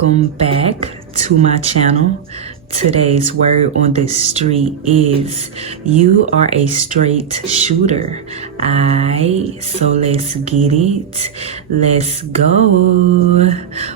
Welcome back to my channel. Today's word on the street is you are a straight shooter. So let's get it. Let's go.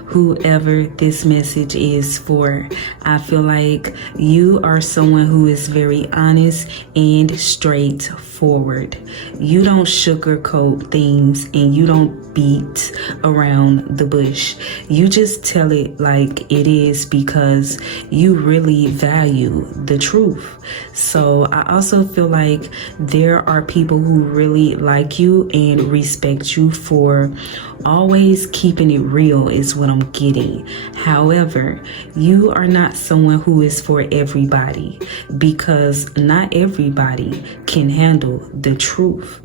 Whoever this message is for, I feel like you are someone who is very honest and straightforward. You don't sugarcoat things and you don't beat around the bush. You just tell it like it is because you really value the truth. So I also feel like there are people who really like you and respect you for always keeping it real is what I'm getting. However, you are not someone who is for everybody because not everybody can handle the truth.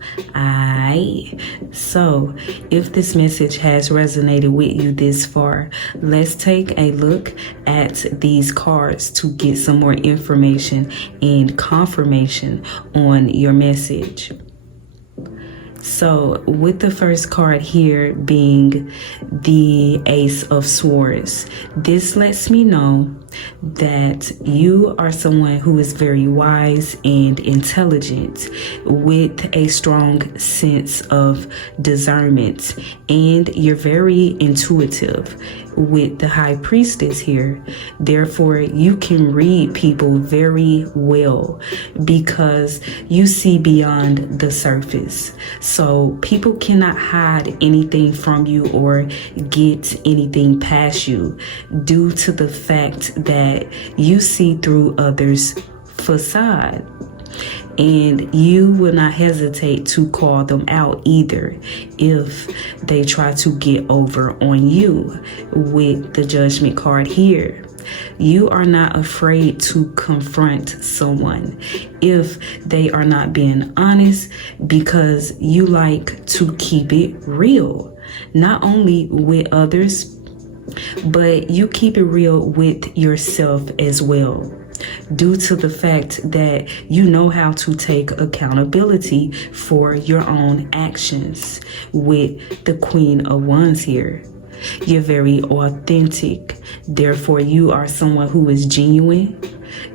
So if this message has resonated with you this far, let's take a look at these cards to get some more information and confirmation on your message. So with the first card here being the Ace of Swords, this lets me know that you are someone who is very wise and intelligent with a strong sense of discernment, and you're very intuitive with the High Priestess here. Therefore, you can read people very well because you see beyond the surface. So people cannot hide anything from you or get anything past you due to the fact that you see through others' facade. And you will not hesitate to call them out either if they try to get over on you with the Judgment card here. You are not afraid to confront someone if they are not being honest because you like to keep it real, not only with others, but you keep it real with yourself as well, due to the fact that you know how to take accountability for your own actions with the Queen of Wands here. You're very authentic. Therefore, you are someone who is genuine.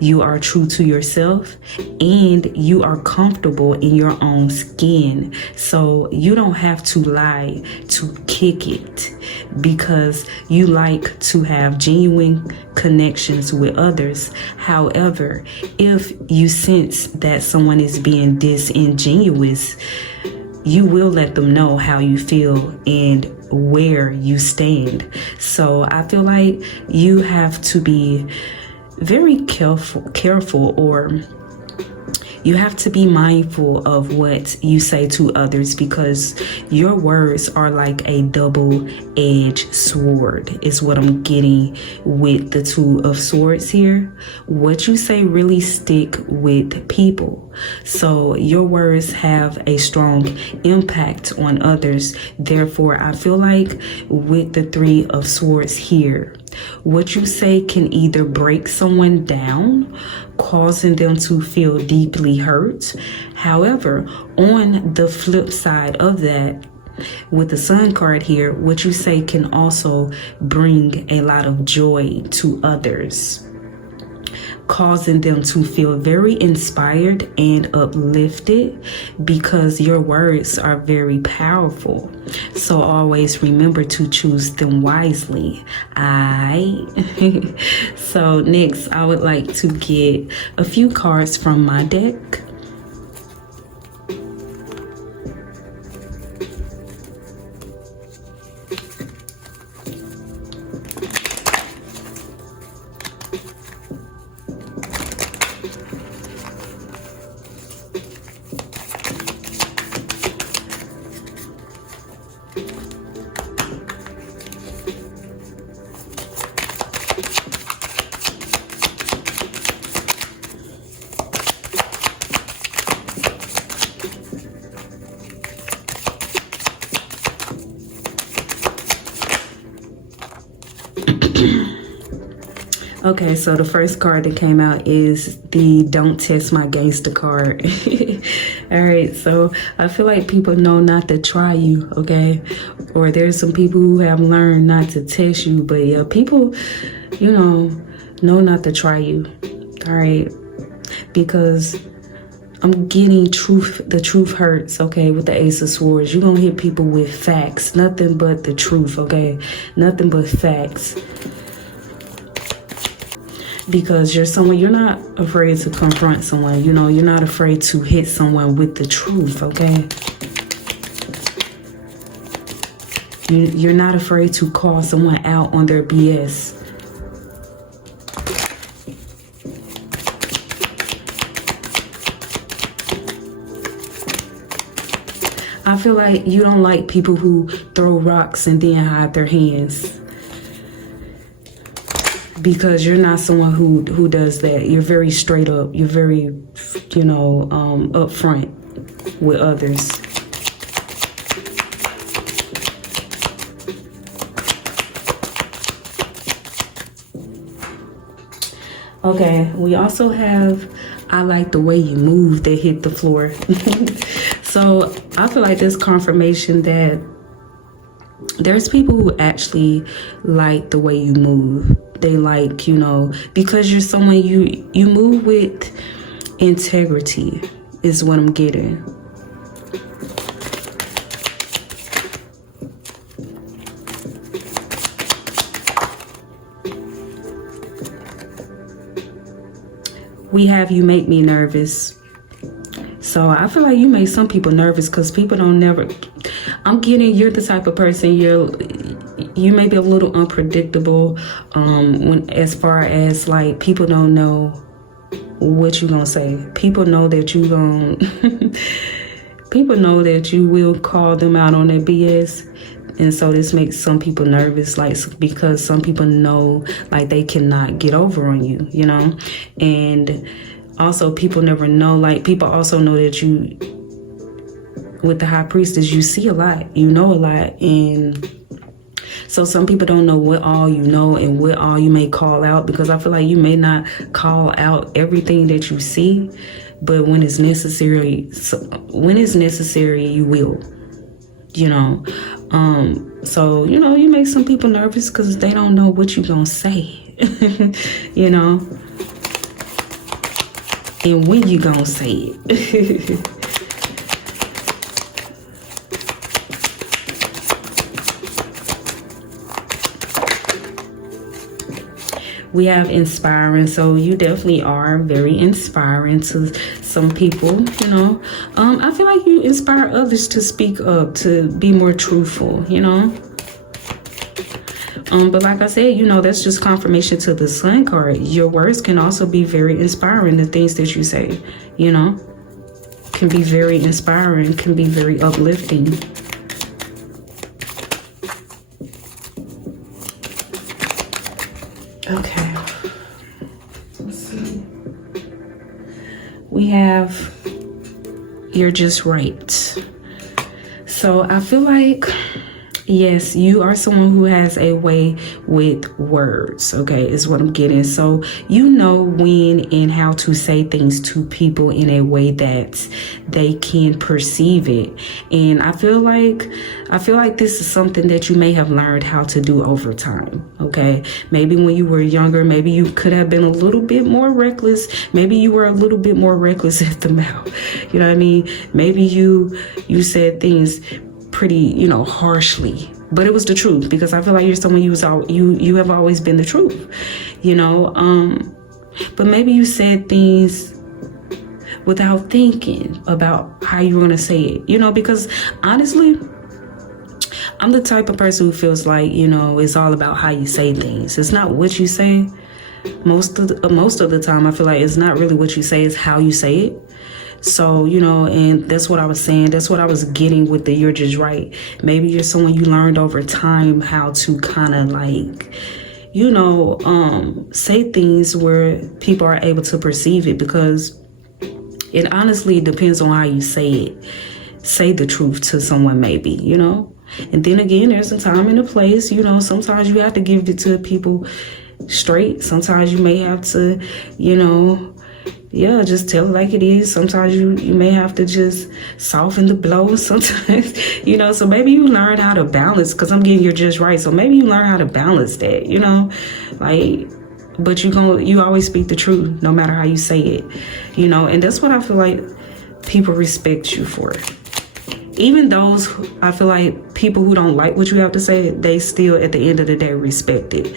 You are true to yourself and you are comfortable in your own skin. So you don't have to lie to kick it because you like to have genuine connections with others. However, if you sense that someone is being disingenuous, you will let them know how you feel and where you stand. So I feel like you have to be very careful, or you have to be mindful of what you say to others because your words are like a double-edged sword is what I'm getting with the Two of Swords here. What you say really stick with people. So your words have a strong impact on others. Therefore, I feel like with the Three of Swords here, what you say can either break someone down, causing them to feel deeply hurt. However, on the flip side of that, with the Sun card here, what you say can also bring a lot of joy to others, causing them to feel very inspired and uplifted because your words are very powerful. So always remember to choose them wisely. So next, I would like to get a few cards from my deck. Okay, so the first card that came out is the Don't Test My Gangster card. All right, so I feel like people know not to try you, okay? Or there's some people who have learned not to test you, but yeah, people, you know not to try you, all right? Because I'm getting truth. The truth hurts, okay, with the Ace of Swords. You're going to hit people with facts, nothing but the truth, okay? Nothing but facts. Because you're not afraid to confront someone, you're not afraid to hit someone with the truth, okay? You're not afraid to call someone out on their BS. I feel like you don't like people who throw rocks and then hide their hands. Because you're not someone who does that. You're very straight up. You're very, upfront with others. Okay, we also have I Like the Way You Move that hit the floor. So I feel like this confirmation that there's people who actually like the way you move. They like, because you're someone you move with integrity is what I'm getting. We have You Make Me Nervous. So I feel like you make some people nervous because people don't never. I'm getting you're the type of person you may be a little unpredictable as far as like people don't know what you're gonna say. People know that you people know that you will call them out on their BS. And so this makes some people nervous, like, because some people know like they cannot get over on you, and also people never know, like people also know that you, with the High Priestess, you see a lot, you know a lot. And so some people don't know what all you know and what all you may call out, because I feel like you may not call out everything that you see, but when it's necessary, you will, so, you make some people nervous because they don't know what you're going to say, and when you going to say it. We have Inspiring, so you definitely are very inspiring to some people, I feel like you inspire others to speak up, to be more truthful, But like I said, that's just confirmation to the Sun card. Your words can also be very inspiring. The things that you say, can be very inspiring, can be very uplifting. Okay. Let's see. We have You're Just Right. So I feel like, yes, you are someone who has a way with words, okay, is what I'm getting. So you know when and how to say things to people in a way that they can perceive it. And I feel like this is something that you may have learned how to do over time, okay? Maybe when you were younger, maybe you could have been a little bit more reckless. Maybe you were a little bit more reckless at the mouth. You know what I mean? Maybe you said things pretty, harshly, but it was the truth, because I feel like you're someone you have always been the truth, but maybe you said things without thinking about how you were going to say it, because honestly, I'm the type of person who feels like, it's all about how you say things. It's not what you say. Most of the time, I feel like it's not really what you say, it's how you say it. So, and that's what I was saying. That's what I was getting with the You're Just Right. Maybe you're someone you learned over time how to kind of like, say things where people are able to perceive it, because it honestly depends on how you say it. Say the truth to someone, maybe, And then again, there's a time and a place, sometimes you have to give it to people straight. Sometimes you may have to, you know, yeah, just tell it like it is. Sometimes you may have to just soften the blow sometimes, you know. So maybe you learn how to balance, because I'm getting you're just right. So maybe you learn how to balance that, you know, like, but you always speak the truth no matter how you say it, you know. And that's what I feel like people respect you for. Even those, I feel like people who don't like what you have to say, they still at the end of the day respect it,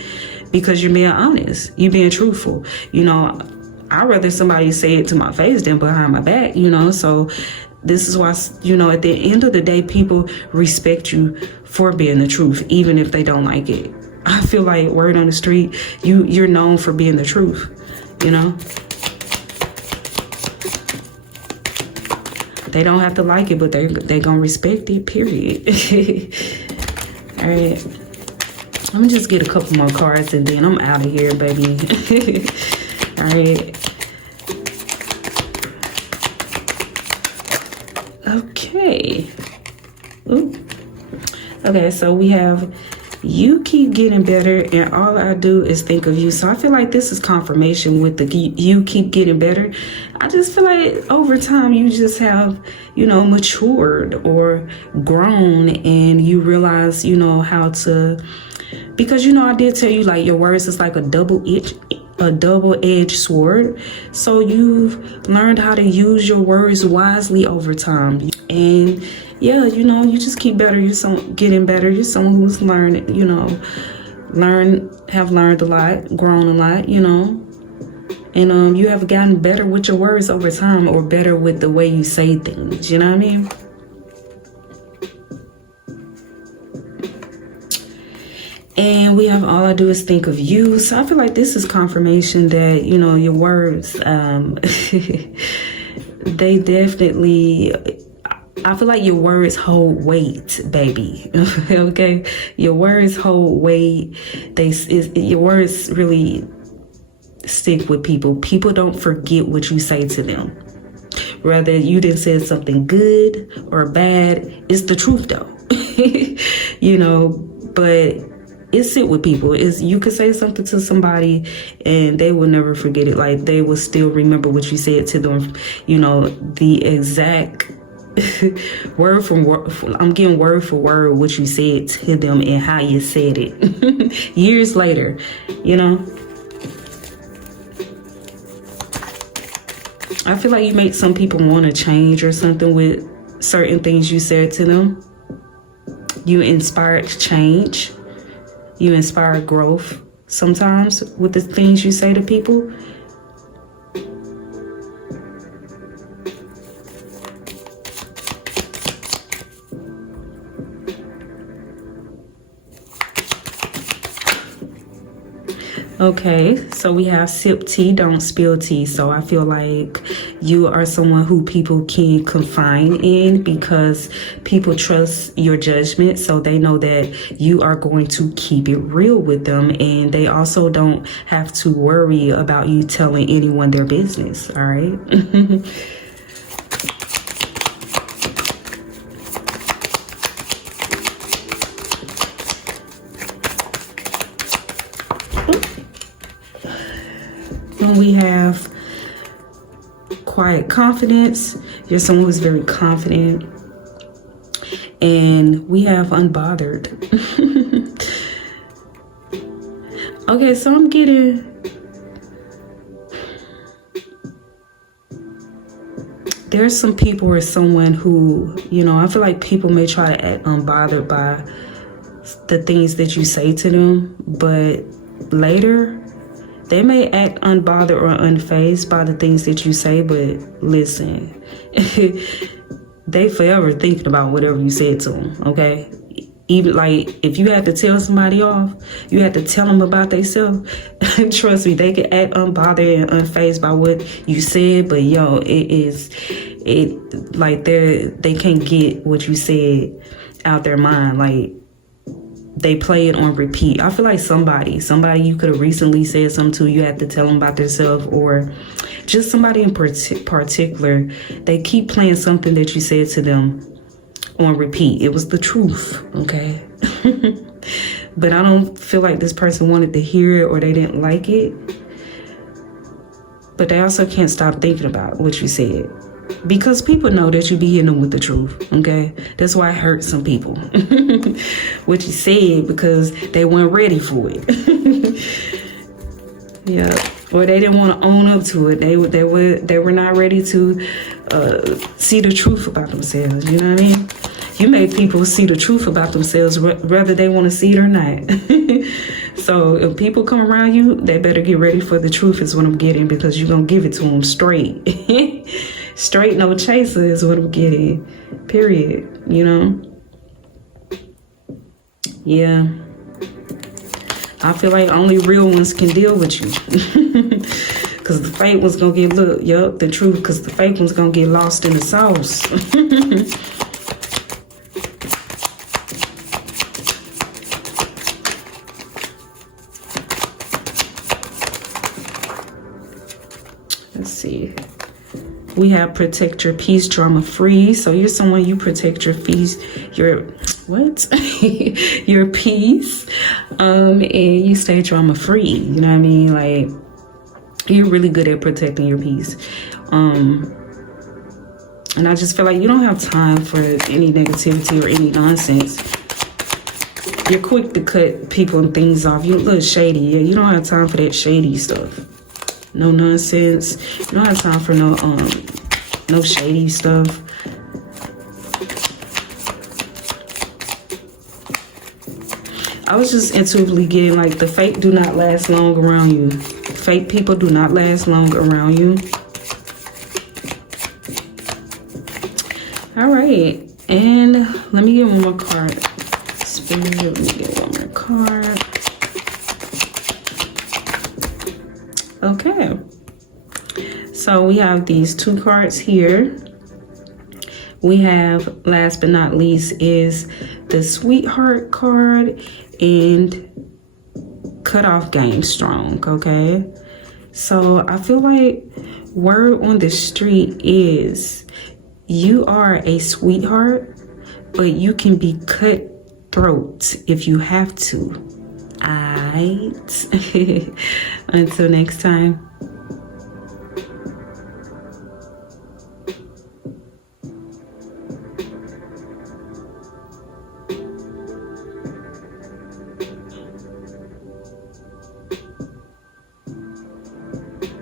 because you're being honest, you're being truthful, you know. I'd rather somebody say it to my face than behind my back, you know. So this is why, you know, at the end of the day, people respect you for being the truth, even if they don't like it. I feel like, word on the street, you're known for being the truth, you know. They don't have to like it, but they gonna respect it, period. All right, let me just get a couple more cards and then I'm out of here, baby. All right. Okay. Ooh. Okay, so we have, you keep getting better and all I do is think of you. So I feel like this is confirmation with the you keep getting better. I just feel like over time you just have, you know, matured or grown, and you realize, you know, how to, because, you know, I did tell you, like, your words is like a double-edged sword. So you've learned how to use your words wisely over time. And yeah, you know, you just keep better. You're getting better. You're someone who's learned, you know, have learned a lot, grown a lot, you know. And you have gotten better with your words over time, or better with the way you say things, you know what I mean? And we have all I do is think of you. So I feel like this is confirmation that, you know, your words, they definitely, I feel like your words hold weight, baby. Okay? Your words hold weight. Your words really stick with people. People don't forget what you say to them. Whether you didn't say something good or bad, it's the truth though. You know, but it sit with people. You could say something to somebody and they will never forget it. Like, they will still remember what you said to them, you know, the exact word for word. I'm getting word for word what you said to them and how you said it years later, you know. I feel like you make some people want to change or something with certain things you said to them. You inspired change. You inspire growth sometimes with the things you say to people. Okay, so we have sip tea, don't spill tea. So I feel like you are someone who people can confide in, because people trust your judgment. So they know that you are going to keep it real with them. And they also don't have to worry about you telling anyone their business. All right. We have quiet confidence. You're someone who's very confident. And we have unbothered. Okay, so I'm getting, there's some people or someone who, you know, I feel like people may try to act unbothered by the things that you say to them, but later they may act unbothered or unfazed by the things that you say. But listen, they forever thinking about whatever you said to them, okay? Even like if you had to tell somebody off, you had to tell them about themselves. Trust me, they can act unbothered and unfazed by what you said, but yo, like they can't get what you said out their mind. Like, they play it on repeat. I feel like somebody you could have recently said something to, you had to tell them about themselves, or just somebody in particular, they keep playing something that you said to them on repeat. It was the truth, okay? but I don't feel like this person wanted to hear it or they didn't like it. But they also can't stop thinking about what you said, because people know that you be hitting them with the truth, okay? That's why it hurts some people. What you said, because they weren't ready for it. Yeah, or they didn't want to own up to it. They were not ready to see the truth about themselves. You know what I mean? You made people see the truth about themselves, whether they want to see it or not. So if people come around you, they better get ready for the truth is what I'm getting, because you're going to give it to them straight. Straight, no chaser is what I'm getting. Period. You know? Yeah. I feel like only real ones can deal with you. Because the fake one's going to get, look, yup, the truth, because the fake one's going to get lost in the sauce. Let's see. We have protect your peace, drama free. So you're someone, you protect your peace, your peace, and you stay drama free. You know what I mean? Like, you're really good at protecting your peace. And I just feel like you don't have time for any negativity or any nonsense. You're quick to cut people and things off. You're a little shady. Yeah, you don't have time for that shady stuff. No nonsense. You don't have time for no shady stuff. I was just intuitively getting like the fake do not last long around you. Fake people do not last long around you. All right, and let me get one more card. Spirit, let me get one more card. Okay, so we have these two cards here. We have, last but not least, is the Sweetheart card and Cut Off Game Strong, okay? So I feel like word on the street is you are a sweetheart, but you can be cutthroat if you have to. Alright. Until next time.